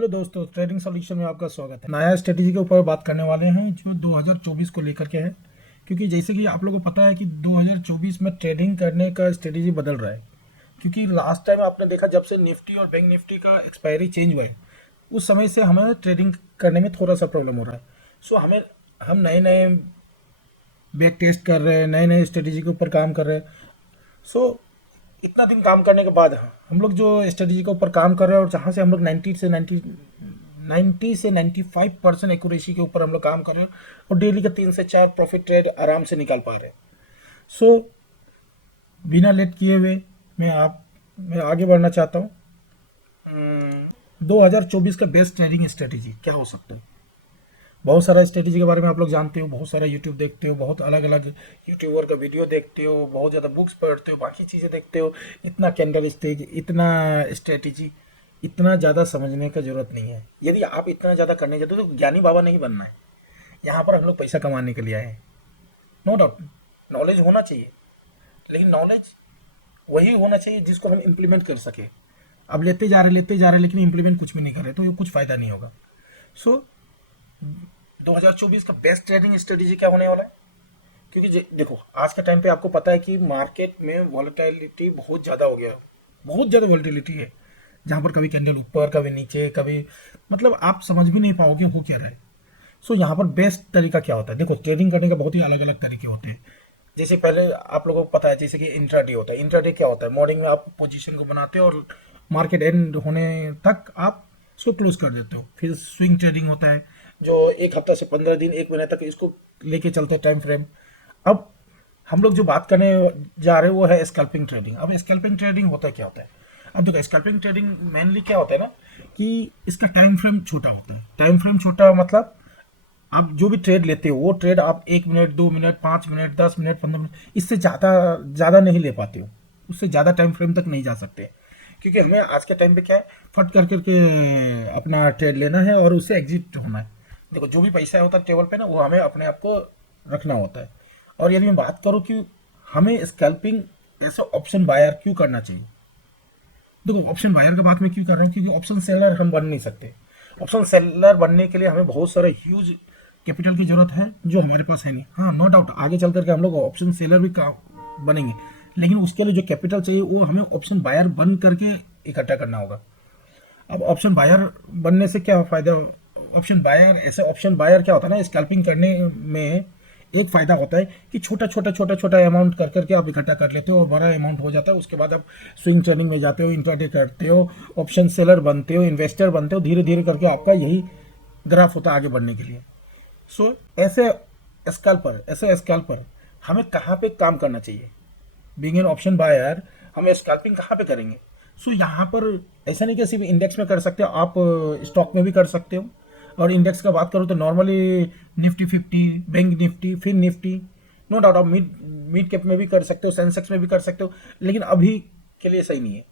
Hello दोस्तों, trading solution में आपका स्वागत है। नया स्ट्रेटेजी के ऊपर बात करने वाले हैं जो 2024 को लेकर के है। क्योंकि जैसे कि आप लोगों को पता है कि 2024 में ट्रेडिंग करने का स्ट्रेटेजी बदल रहा है। क्योंकि लास्ट टाइम आपने देखा जब से निफ्टी और बैंक निफ्टी का एक्सपायरी चेंज हुआ है, उस समय से हमें ट्रेडिंग करने में थोड़ा सा प्रॉब्लम हो रहा है। सो हम नए नए बैक टेस्ट कर रहे हैं, नए नए स्ट्रेटेजी के ऊपर काम कर रहे हैं। सो इतना दिन काम करने के बाद हम लोग जो स्ट्रेटेजी के ऊपर काम कर रहे हैं और जहाँ से हम लोग 90 से 95% एक्यूरेसी के ऊपर हम लोग काम कर रहे हैं और डेली का 3 से 4 प्रॉफिट ट्रेड आराम से निकाल पा रहे हैं। सो बिना लेट किए हुए मैं आगे बढ़ना चाहता हूँ। 2024 का बेस्ट ट्रेडिंग स्ट्रेटेजी क्या हो सकता है। बहुत सारा स्ट्रेटेजी के बारे में आप लोग जानते हो, बहुत सारा यूट्यूब देखते हो, बहुत अलग अलग यूट्यूबर का वीडियो देखते हो, बहुत ज़्यादा बुक्स पढ़ते हो, बाकी चीज़ें देखते हो। इतना कैंडल स्टिक, इतना स्ट्रेटेजी, इतना ज़्यादा समझने का जरूरत नहीं है। यदि आप इतना ज़्यादा करने जाते हो तो ज्ञानी बाबा नहीं बनना है। यहाँ पर हम लोग पैसा कमाने के लिए आए हैं। नो डाउट नॉलेज होना चाहिए, लेकिन नॉलेज वही होना चाहिए जिसको हम इम्प्लीमेंट कर सके। अब लेते जा रहे लेकिन इम्प्लीमेंट कुछ भी नहीं कर रहे तो ये कुछ फ़ायदा नहीं होगा। सो 2024 का बेस्ट ट्रेडिंग स्ट्रेटेजी क्या होने वाला है। क्योंकि देखो आज के टाइम पे आपको पता है कि मार्केट में वॉलेटिलिटी बहुत ज़्यादा हो गया, बहुत ज़्यादा वॉलेटिलिटी है। जहाँ पर कभी कैंडल ऊपर, कभी नीचे, कभी मतलब आप समझ भी नहीं पाओगे हो क्या रहा है। सो यहाँ पर बेस्ट तरीका क्या होता है। देखो ट्रेडिंग करने का बहुत ही अलग अलग तरीके होते हैं। जैसे पहले आप लोगों को पता है जैसे कि इंट्राडे होता है। इंट्राडे क्या होता है, मॉर्निंग में आप पोजीशन को बनाते हो और मार्केट एंड होने तक आप इसको क्लोज कर देते हो। फिर स्विंग ट्रेडिंग होता है जो 1 हफ्ता से 15 दिन, 1 महीने तक इसको लेके चलते हैं टाइम फ्रेम। अब हम लोग जो बात करने जा रहे हैं वो है स्कैल्पिंग ट्रेडिंग। अब स्कैल्पिंग ट्रेडिंग होता है क्या होता है। अब देखो स्कैल्पिंग ट्रेडिंग मेनली क्या होता है ना कि इसका टाइम फ्रेम छोटा होता है। टाइम फ्रेम छोटा मतलब आप जो भी ट्रेड लेते हो वो ट्रेड आप 1 minute, 2 minute, 5 minute, 10 minute, 15 minute, इससे ज़्यादा ज़्यादा नहीं ले पाते हो। उससे ज़्यादा टाइम फ्रेम तक नहीं जा सकते। क्योंकि हमें आज के टाइम पे क्या है, फट कर करके अपना ट्रेड लेना है और उससे एग्जिट होना है। देखो जो भी पैसा होता है टेबल पे ना, वो हमें अपने आप को रखना होता है। और यदि मैं बात करूँ कि हमें स्कैल्पिंग ऐसा ऑप्शन बायर क्यों करना चाहिए। देखो ऑप्शन बायर की बात मैं क्यों कर रहा हूँ, क्योंकि ऑप्शन सेलर हम बन नहीं सकते। ऑप्शन सेलर बनने के लिए हमें बहुत सारा ह्यूज कैपिटल की जरूरत है जो हमारे पास है नहीं। हाँ नो डाउट आगे चल करके हम लोग ऑप्शन सेलर भी बनेंगे, लेकिन उसके लिए जो कैपिटल चाहिए वो हमें ऑप्शन बायर बन करके इकट्ठा करना होगा। अब ऑप्शन बायर बनने से क्या फायदा। ऑप्शन बायर क्या होता है ना, स्कैल्पिंग करने में एक फायदा होता है कि छोटा अमाउंट कर करके आप इकट्ठा कर लेते हो और बड़ा अमाउंट हो जाता है। उसके बाद आप स्विंग ट्रेडिंग में जाते हो, इंट्राडे करते हो, ऑप्शन सेलर बनते हो, इन्वेस्टर बनते हो। धीरे धीरे करके आपका यही ग्राफ होता है आगे बढ़ने के लिए। सो ऐसे स्कैल्पर हमें कहाँ पे काम करना चाहिए। बीइंग एन ऑप्शन बायर हम स्कैल्पिंग कहाँ पे करेंगे। सो यहाँ पर ऐसा नहीं कि सिर्फ इंडेक्स में कर सकते हो, आप स्टॉक में भी कर सकते हो। और इंडेक्स का बात करो तो नॉर्मली निफ्टी 50, बैंक निफ्टी, फिर निफ्टी, नो डाउट आप मिड मिड कैप में भी कर सकते हो, सेंसेक्स में भी कर सकते हो, लेकिन अभी के लिए सही नहीं है।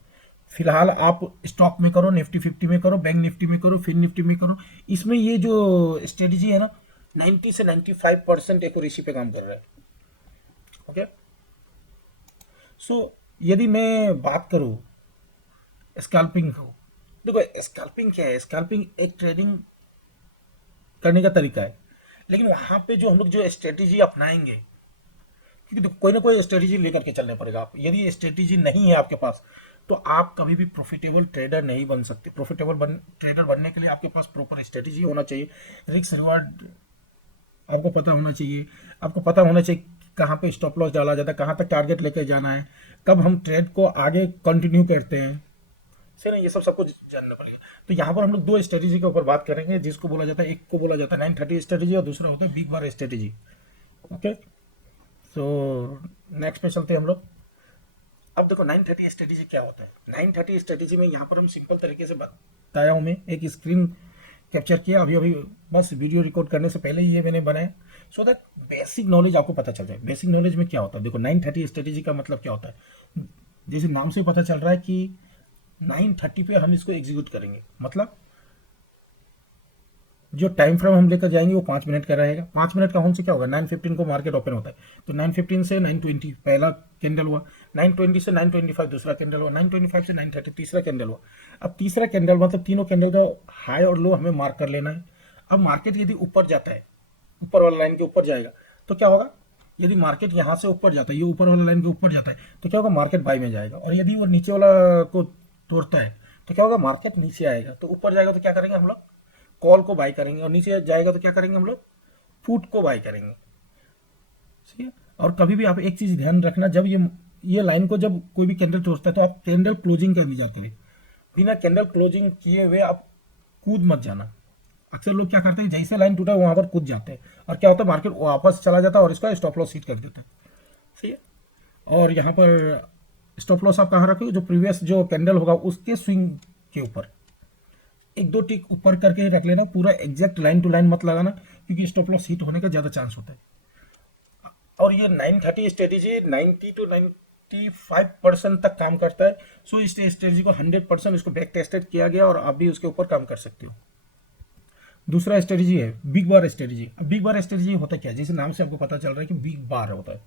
फिलहाल आप स्टॉक में करो, निफ्टी 50 में करो, बैंक निफ्टी में करो, फिर निफ्टी में करो। इसमें ये जो स्ट्रेटेजी है ना 90 से 95% एक्यूरेसी पे काम कर रहा है। ओके। सो यदि मैं बात करूं स्कैल्पिंग को, देखो स्कैल्पिंग क्या है। स्कैल्पिंग एक ट्रेडिंग करने का तरीका है, लेकिन वहां पे जो हम लोग जो स्ट्रेटेजी अपनाएंगे, क्योंकि देखो कोई ना कोई स्ट्रेटेजी लेकर के चलने पड़ेगा। आप यदि स्ट्रेटेजी नहीं है आपके पास तो आप कभी भी प्रॉफिटेबल ट्रेडर नहीं बन सकते। ट्रेडर बनने के लिए आपके पास प्रॉपर स्ट्रेटेजी होना चाहिए। रिस्क रिवार्ड आपको पता होना चाहिए। आपको पता होना चाहिए कहाँ पे स्टॉप लॉस डाला जाता है, कहाँ तक टारगेट लेकर जाना है, कब हम ट्रेड को आगे कंटिन्यू करते हैं। सही ना, ये सब कुछ जानना पड़ेगा। तो यहाँ पर हम लोग दो स्ट्रेटेजी के ऊपर बात करेंगे जिसको बोला जाता है, एक को बोला जाता है 930 स्ट्रेटेजी और दूसरा होता है बिग बार स्ट्रेटेजी। ओके। सो नेक्स्ट पे चलते हैं हम लोग। अब देखो 930 स्ट्रेटेजी क्या होता है। 930 स्ट्रेटेजी में यहाँ पर हम सिंपल तरीके से बताया हूँ। मैं एक स्क्रीन कैप्चर किया अभी अभी, बस वीडियो रिकॉर्ड करने से पहले ही ये मैंने बनाया सो दैट बेसिक नॉलेज आपको पता चल जाए। बेसिक नॉलेज में क्या होता है, देखो 930 स्ट्रेटेजी का मतलब क्या होता है। जैसे नाम से पता चल रहा है कि 930 पे हम इसको एग्जीक्यूट करेंगे। मतलब जो टाइम फ्रेम हम लेकर जाएंगे वो 5 मिनट का रहेगा। 5 मिनट का होने से क्या होगा, 9:15 को मार्केट ओपन होता है, तो 9:15 से 9:20 पहला कैंडल हुआ, 9:20 से 9:25 दूसरा कैंडल हुआ, 9:25 से 9:30 तीसरा कैंडल हुआ। अब तीसरा कैंडल मतलब तीनों कैंडल का हाई और लो हमें मार्क कर लेना है। अब मार्केट यदि ऊपर जाता है, ऊपर वाला लाइन के ऊपर जाएगा तो क्या होगा, यदि मार्केट यहाँ से ऊपर जाता है, ये ऊपर वाला लाइन के ऊपर जाता है तो क्या होगा, मार्केट बाई में जाएगा। और यदि वो नीचे वाला को तोड़ता है तो क्या होगा, मार्केट नीचे आएगा। तो ऊपर जाएगा तो क्या करेंगे हम लोग, कॉल को बाई करेंगे, और नीचे जाएगा तो क्या करेंगे हम लोग, पुट को बाई करेंगे। ठीक है। और कभी भी आप एक चीज ध्यान रखना, जब ये लाइन को जब कोई भी कैंडल तोड़ता है तो आप कैंडल क्लोजिंग करने जाते हैं, बिना कैंडल क्लोजिंग किए हुए आप कूद मत जाना। अक्सर लोग क्या करते हैं, जैसे लाइन टूटा वहां पर कूद जाते हैं और क्या होता है, मार्केट वापस चला जाता है और इसका स्टॉप लॉस हिट कर देता है। सही है। और यहाँ पर स्टॉप लॉस आप कहाँ रखोगे, जो प्रीवियस जो कैंडल होगा उसके स्विंग के ऊपर एक दो टिक ऊपर करके रख लेना, पूरा एग्जैक्ट लाइन टू लाइन मत लगाना, क्योंकि स्टॉप लॉस हिट होने का ज्यादा चांस होता है। और ये 930 स्ट्रेटेजी 90 to 95% तक काम करता है। सो इस स्ट्रेटेजी को 100% इसको बैक टेस्टेड किया गया और आप भी उसके ऊपर काम कर सकते हो। दूसरा स्ट्रेटेजी है बिग बार स्ट्रेटेजी। अब बिग बार स्ट्रेटेजी होता क्या है, जैसे नाम से आपको पता चल रहा है कि बिग बार होता है।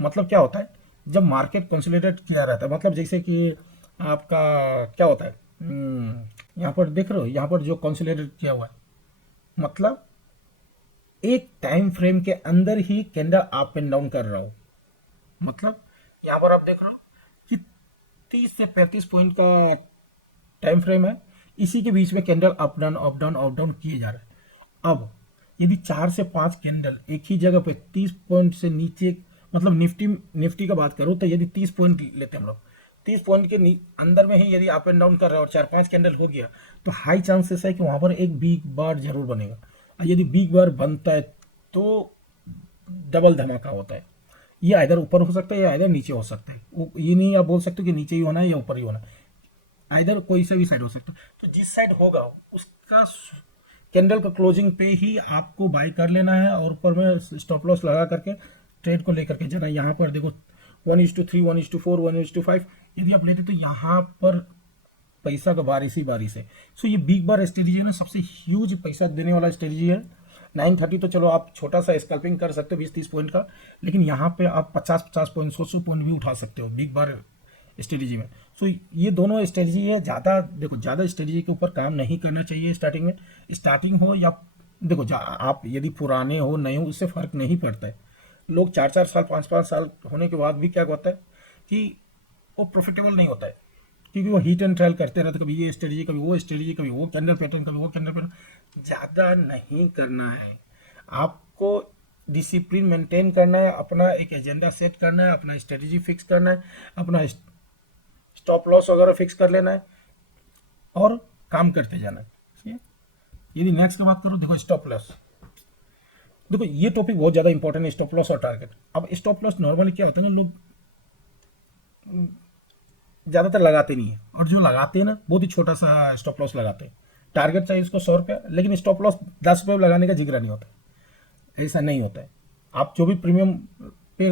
मतलब क्या होता है, जब मार्केट कंसोलिडेट किया रहता है, मतलब जैसे कि आपका क्या होता है, यहाँ पर देख रहे हो, यहाँ पर जो कंसोलिडेट किया हुआ है, मतलब एक टाइम फ्रेम के अंदर ही कैंडल अप एंड डाउन कर रहा हो। मतलब यहाँ पर आप देख रहे हो कि 30 से 35 पॉइंट का टाइम फ्रेम है, इसी के बीच में candle up down up down up down किए जा रहे हैं। अब यदि 4 से 5 कैंडल एक ही जगह पे 30 पॉइंट से नीचे, मतलब निफ्टी का बात करो तो यदि 30 पॉइंट लेते हैं हम लोग, 30 पॉइंट के अंदर में ही यदि अप एंड डाउन कर रहा है और 4-5 कैंडल हो गया, तो हाई चांसेस है कि वहां पर एक बिग बार जरूर बनेगा। और यदि बिग बार बनता है तो डबल धमाका होता है। ये आइधर ऊपर हो सकता है या आइधर नीचे हो सकता है। ये नहीं आप बोल सकते कि नीचे ही होना है या ऊपर ही होना है, आइधर कोई से भी साइड हो सकता है। तो जिस साइड होगा उसका कैंडल का क्लोजिंग पे ही आपको बाय कर लेना है और ऊपर में स्टॉप लॉस लगा करके ट्रेड को लेकर के जाना। यहाँ पर देखो 1:3, 1:4, 1:5 यदि आप लेते तो यहाँ पर पैसा का बारिश ही बारिश है। सो ये बिग बार स्ट्रेटेजी है ना, सबसे ह्यूज पैसा देने वाला स्ट्रेटेजी है। 930 तो चलो आप छोटा सा स्कल्पिंग कर सकते हो 20-30 पॉइंट का, लेकिन यहाँ पे आप 50-50 पॉइंट 100 पॉइंट भी उठा सकते हो बिग बार स्ट्रेटेजी में। सो ये दोनों स्ट्रेटेजी है। ज़्यादा देखो, ज़्यादा स्ट्रेटेजी के ऊपर काम नहीं करना चाहिए स्टार्टिंग में। स्टार्टिंग हो या देखो, आप यदि पुराने हो नए हो उससे फर्क नहीं पड़ता है। लोग 4-4 साल 5-5 साल होने के बाद भी क्या होता है कि वो प्रॉफिटेबल नहीं होता है, क्योंकि वो हीट एंड ट्रायल करते रहते, कभी ये स्ट्रेटेजी कभी वो स्ट्रेटेजी, कभी वो कैंडल पैटर्न कभी वो कैंडल पैटर्न। ज़्यादा नहीं करना है आपको, डिसिप्लिन मेंटेन करना है, अपना एक एजेंडा सेट करना है, अपना स्ट्रेटेजी फिक्स करना है, अपना स्टॉप लॉस वगैरह फिक्स कर लेना है और काम करते जाना है। ठीक है। यदि नेक्स्ट की बात करो, देखो स्टॉप लॉस। देखो ये टॉपिक बहुत ज़्यादा इंपॉर्टेंट है, स्टॉप लॉस और टारगेट। अब स्टॉप लॉस नॉर्मली क्या होता है ना, लोग ज़्यादातर लगाते नहीं है, और जो लगाते हैं ना बहुत ही छोटा सा स्टॉप लॉस लगाते हैं। टारगेट चाहिए उसको 100 रुपया, लेकिन स्टॉप लॉस 10 रुपये लगाने का जिगरा नहीं होता। ऐसा नहीं होता है। आप जो भी प्रीमियम पे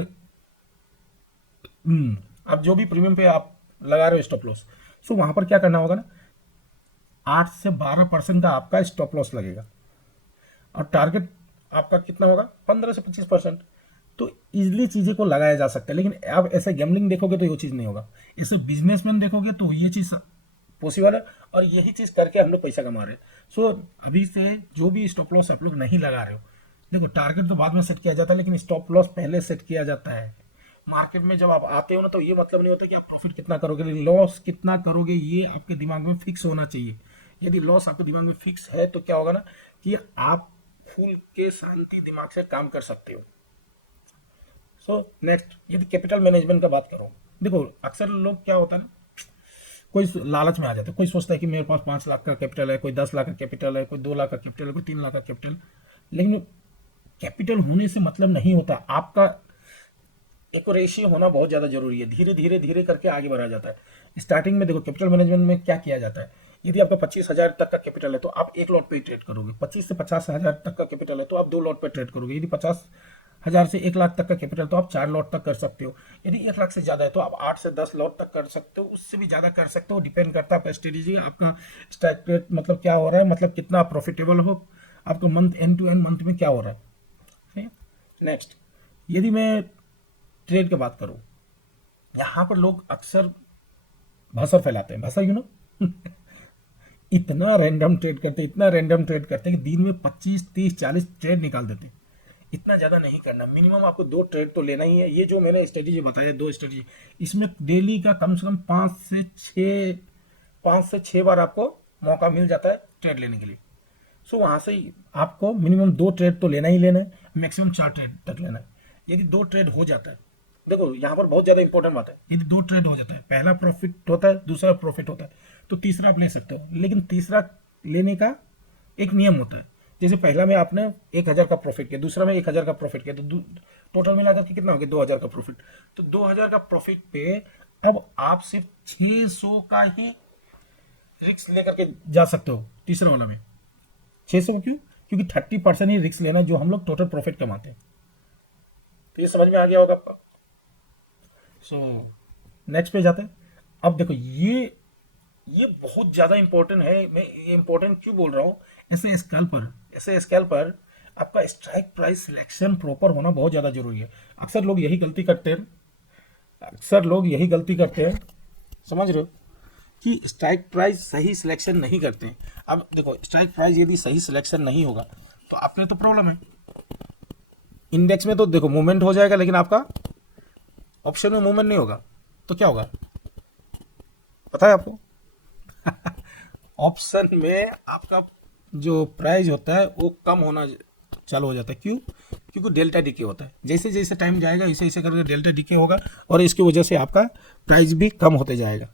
आप जो भी प्रीमियम पे आप लगा रहे हो स्टॉप लॉस, सो वहां पर क्या करना होगा ना, 8 से 12% का आपका स्टॉप लॉस लगेगा और टारगेट आपका कितना होगा, 15 से 25%। तो इजिली चीज़ें को लगाया जा सकता है। लेकिन आप ऐसे गैम्बलिंग देखोगे तो ये चीज़ नहीं होगा, ऐसे बिजनेसमैन देखोगे तो ये चीज़ पॉसिबल है, और यही चीज़ करके हम लोग पैसा कमा रहे हैं। सो अभी से जो भी स्टॉप लॉस आप लोग नहीं लगा रहे हो, देखो टारगेट तो बाद में सेट किया जाता है, लेकिन स्टॉप लॉस पहले सेट किया जाता है। मार्केट में जब आप आते हो ना, तो ये मतलब नहीं होता कि आप प्रॉफिट कितना करोगे, लेकिन लॉस कितना करोगे ये आपके दिमाग में फिक्स होना चाहिए। यदि लॉस आपके दिमाग में फिक्स है तो क्या होगा ना कि आप खुल के शांति दिमाग से काम कर सकते हो। सो नेक्स्ट, यदि कैपिटल मैनेजमेंट का बात करो, देखो अक्सर लोग क्या होता है ना, कोई लालच में आ जाता है, कोई सोचता है कि मेरे पास 5 लाख का कैपिटल है, कोई 10 लाख का कैपिटल है, कोई 2 लाख का कैपिटल है, कोई 3 लाख का कैपिटल। लेकिन कैपिटल होने से मतलब नहीं होता, आपका एक रेशियो होना बहुत ज़्यादा जरूरी है। धीरे धीरे धीरे करके आगे बढ़ा जाता है। स्टार्टिंग में देखो कैपिटल मैनेजमेंट में क्या किया जाता है, यदि आपका 25,000 तक का कैपिटल है तो आप एक लॉट पे ही ट्रेड करोगे। 25 से 50,000 तक का कैपिटल है तो आप 2 लॉट पे ट्रेड करोगे। यदि 50,000 से 1 लाख तक का कैपिटल तो आप 4 लॉट तक कर सकते हो। यदि 1 लाख से ज़्यादा है तो आप 8 से 10 लॉट तक कर सकते हो, उससे भी ज़्यादा कर सकते हो। डिपेंड करता है आपका स्ट्रेटेजी, आपका स्ट्रैटेजी, मतलब क्या हो रहा है, मतलब कितना प्रॉफिटेबल हो आपका month end to end month में क्या हो रहा है। नेक्स्ट, यदि मैं ट्रेड की बात करूं, यहाँ पर लोग अक्सर भाषा फैलाते हैं, भाषा इतना रैंडम ट्रेड करते हैं, इतना रैंडम ट्रेड करते हैं कि दिन में 25 30 40 ट्रेड निकाल देते हैं। इतना ज़्यादा नहीं करना, मिनिमम आपको 2 ट्रेड तो लेना ही है। ये जो मैंने स्ट्रेटेजी बताया 2 स्ट्रेटेजी, इसमें डेली का कम से कम 5 से 6 बार आपको मौका मिल जाता है ट्रेड लेने के लिए। सो वहाँ से ही आपको मिनिमम 2 ट्रेड तो लेना ही लेना है, मैक्सिमम 4 ट्रेड तक लेना है। यदि 2 ट्रेड हो जाता है, देखो यहाँ पर बहुत ज़्यादा इंपॉर्टेंट बात है, यदि 2 ट्रेड हो जाता है, पहला प्रॉफिट होता है, दूसरा प्रॉफिट होता है, तो तीसरा आप ले सकते हो। लेकिन तीसरा लेने का एक नियम होता है, जैसे पहला में आपने 1000 का प्रॉफिट किया, दूसरा में 1000 का प्रॉफिट किया, तो टोटल मिलाकर के कितना हो गया 2000 का प्रॉफिट। तो 2000 का प्रॉफिट पे अब आप सिर्फ 600 का ही रिस्क लेकर के जा सकते हो तीसरे वाला में। 600 क्यों? क्योंकि 30% ही रिस्क लेना जो हम लोग टोटल प्रॉफिट कमाते हैं। तो ये समझ में आ गया होगा आपका। सो नेक्स्ट पे जाते हैं। अब देखो ये बहुत ज़्यादा इंपॉर्टेंट है। मैं ये इंपॉर्टेंट क्यों बोल रहा हूँ, ऐसे स्केल पर आपका स्ट्राइक प्राइस सिलेक्शन प्रॉपर होना बहुत ज़्यादा जरूरी है। अक्सर लोग यही गलती करते हैं, समझ रहे हो, कि स्ट्राइक प्राइस सही सिलेक्शन नहीं करते हैं। अब देखो, स्ट्राइक प्राइस यदि सही सिलेक्शन नहीं होगा तो आपके तो प्रॉब्लम है। इंडेक्स में तो देखो मूवमेंट हो जाएगा, लेकिन आपका ऑप्शन में मूवमेंट नहीं होगा, तो क्या होगा पता है आपको? ऑप्शन में आपका जो प्राइस होता है वो कम होना चालू हो जाता है। क्यों? क्योंकि डेल्टा डीके होता है। जैसे जैसे टाइम जाएगा इसे इसे करके डेल्टा डीके होगा और इसकी वजह से आपका प्राइस भी कम होते जाएगा।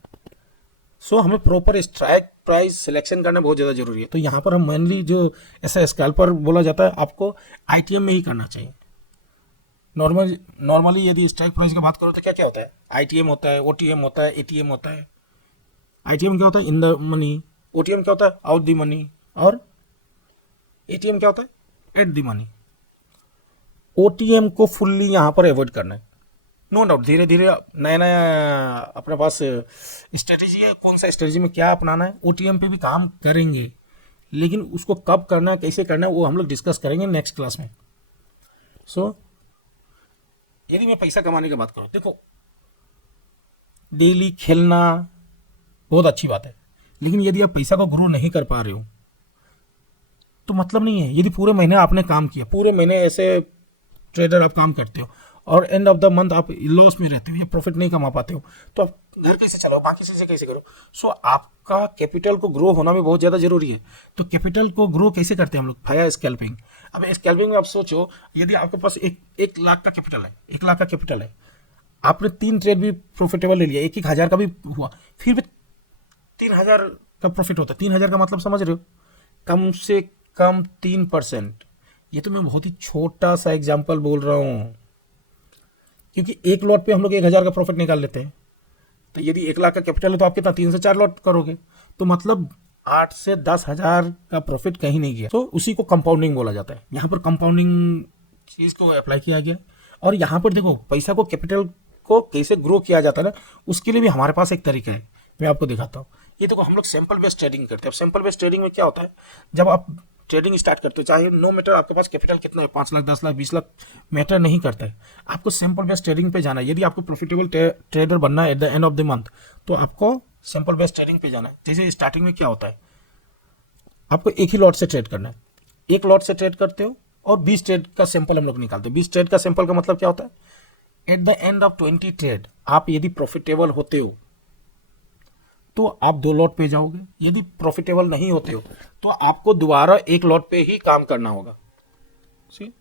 सो हमें प्रॉपर स्ट्राइक प्राइस सिलेक्शन करना बहुत ज़्यादा जरूरी है। तो यहाँ पर हम मेनली जो ऐसा स्कैल्पर बोला जाता है, आपको आईटीएम में ही करना चाहिए। नॉर्मली यदि स्ट्राइक प्राइस की बात करो तो क्या क्या होता है, आईटीएम होता है, ओटीएम होता है, एटीएम होता है। आईटीएम क्या होता है? In the money. ओटीएम क्या होता है? Out the money. और एटीएम क्या होता है? At the money. ओटीएम को फुल्ली यहाँ पर अवॉइड करना है, नो डाउट। धीरे धीरे नया नया अपने पास स्ट्रेटेजी है, कौन सा स्ट्रेटेजी में क्या अपनाना है। ओटीएम पे भी काम करेंगे, लेकिन उसको कब करना है, कैसे करना है, वो हम लोग डिस्कस करेंगे नेक्स्ट क्लास में। सो यदि मैं पैसा कमाने की बात करूँ, देखो डेली खेलना बहुत अच्छी बात है, लेकिन यदि आप पैसा को ग्रो नहीं कर पा रहे हो तो मतलब नहीं है। यदि पूरे महीने आपने काम किया, पूरे महीने ऐसे ट्रेडर आप काम करते हो और एंड ऑफ द मंथ आप लॉस में रहते हो या प्रॉफिट नहीं कमा पाते हो, तो आप घर कैसे चलाओ, बाकी चीज़ें कैसे करो। सो आपका कैपिटल को ग्रो होना भी बहुत ज़्यादा जरूरी है। तो कैपिटल को ग्रो कैसे करते हैं हम लोग? भाया स्कैल्पिंग। अब स्कैल्पिंग में आप सोचो, यदि आपके पास एक लाख का कैपिटल है, 1 लाख का कैपिटल है, आपने 3 ट्रेड भी प्रॉफिटेबल ले लिया, 1,000 का भी हुआ, फिर भी 3,000 का प्रॉफिट होता है। 3,000 का मतलब समझ रहे हो, कम से कम 3%। ये तो मैं बहुत ही छोटा सा एग्जाम्पल बोल रहा हूँ, क्योंकि एक लॉट पे हम लोग 1,000 का प्रॉफिट निकाल लेते हैं। तो यदि 1 लाख का कैपिटल है तो आप कितना 3 से 4 लॉट करोगे, तो मतलब 8 से 10,000 का प्रॉफिट कहीं नहीं गया। तो उसी को कंपाउंडिंग बोला जाता है। यहाँ पर कंपाउंडिंग चीज़ को अप्लाई किया गया। और यहाँ पर देखो, पैसा को, कैपिटल को कैसे ग्रो किया जाता है ना, उसके लिए भी हमारे पास एक तरीका है, मैं आपको दिखाता हूँ। ये देखो, हम लोग सैंपल बेस्ड ट्रेडिंग करते हैं। अब सैंपल बेस्ड ट्रेडिंग में क्या होता है, जब आप ट्रेडिंग स्टार्ट करते हो, चाहे नो मैटर आपके पास कैपिटल कितना है, 5 लाख 10 लाख 20 लाख मैटर नहीं करता है, आपको सिंपल बेस्ड ट्रेडिंग पे जाना है। यदि आपको प्रॉफिटेबल ट्रेडर बनना है at the end of the month, तो आपको सिंपल बेस्ड ट्रेडिंग पे जाना है। जैसे स्टार्टिंग में क्या होता है, आपको एक ही लॉट से ट्रेड करना है। एक लॉट से ट्रेड करते हो और 20 ट्रेड का सैंपल हम लोग निकालते हैं। 20 ट्रेड का सैंपल का मतलब क्या होता है, at the end of 20 trade आप यदि प्रॉफिटेबल होते हो तो आप 2 लॉट पे जाओगे। यदि प्रॉफिटेबल नहीं होते हो तो आपको दोबारा 1 लॉट पे ही काम करना होगा। सी,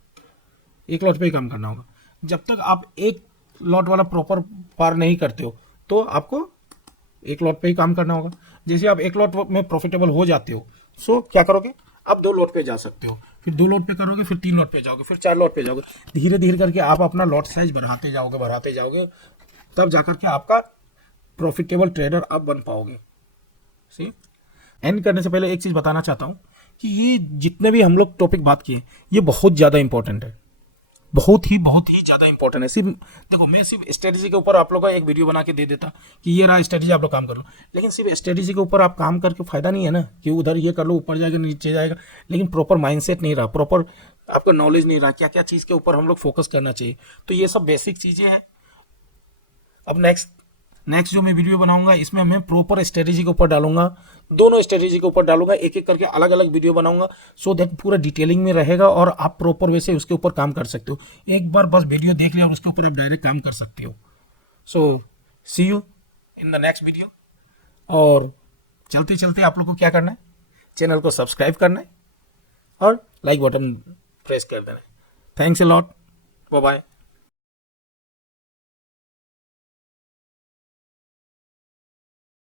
1 लॉट पे ही काम करना होगा। जब तक आप 1 लॉट वाला प्रॉपर पार नहीं करते हो तो आपको 1 लॉट पे ही काम करना होगा। जैसे आप 1 लॉट में प्रॉफिटेबल हो जाते हो, सो क्या करोगे, आप 2 लॉट पे जा सकते हो, फिर 2 लॉट पे करोगे, फिर 3 लॉट पे जाओगे, फिर 4 लॉट पे जाओगे। धीरे धीरे करके आप अपना लॉट साइज बढ़ाते जाओगे, तब जाकर के आपका प्रॉफिटेबल ट्रेडर आप बन पाओगे। सी, एंड करने से पहले एक चीज़ बताना चाहता हूँ कि ये जितने भी हम लोग टॉपिक बात किए, ये बहुत ज़्यादा इंपॉर्टेंट है, बहुत ही ज़्यादा इंपॉर्टेंट है। सिर्फ देखो, मैं सिर्फ स्ट्रेटेजी के ऊपर आप लोगों का एक वीडियो बना के दे देता कि ये रहा स्ट्रेटेजी, आप लोग काम कर लो, लेकिन सिर्फ स्ट्रेटेजी के ऊपर आप काम करके फायदा नहीं है ना, कि उधर ये कर लो ऊपर जाएगा नीचे जाएगा, लेकिन प्रॉपर माइंडसेट नहीं रहा, प्रॉपर आपका नॉलेज नहीं रहा क्या क्या चीज़ के ऊपर हम लोग फोकस करना चाहिए। तो ये सब बेसिक चीज़ें हैं। अब नेक्स्ट जो मैं वीडियो बनाऊंगा इसमें मैं प्रॉपर स्ट्रेटेजी के ऊपर डालूंगा, दोनों स्ट्रेटेजी के ऊपर डालूंगा, एक एक करके अलग अलग वीडियो बनाऊंगा, सो दैट पूरा डिटेलिंग में रहेगा और आप प्रॉपर वे से उसके ऊपर काम कर सकते हो। एक बार बस वीडियो देख लिया और उसके ऊपर आप डायरेक्ट काम कर सकते हो। So see you in the next video. और चलते चलते आप लोग को क्या करना है, चैनल को सब्सक्राइब करना है और लाइक बटन प्रेस कर देना है। Thanks a lot, bye bye.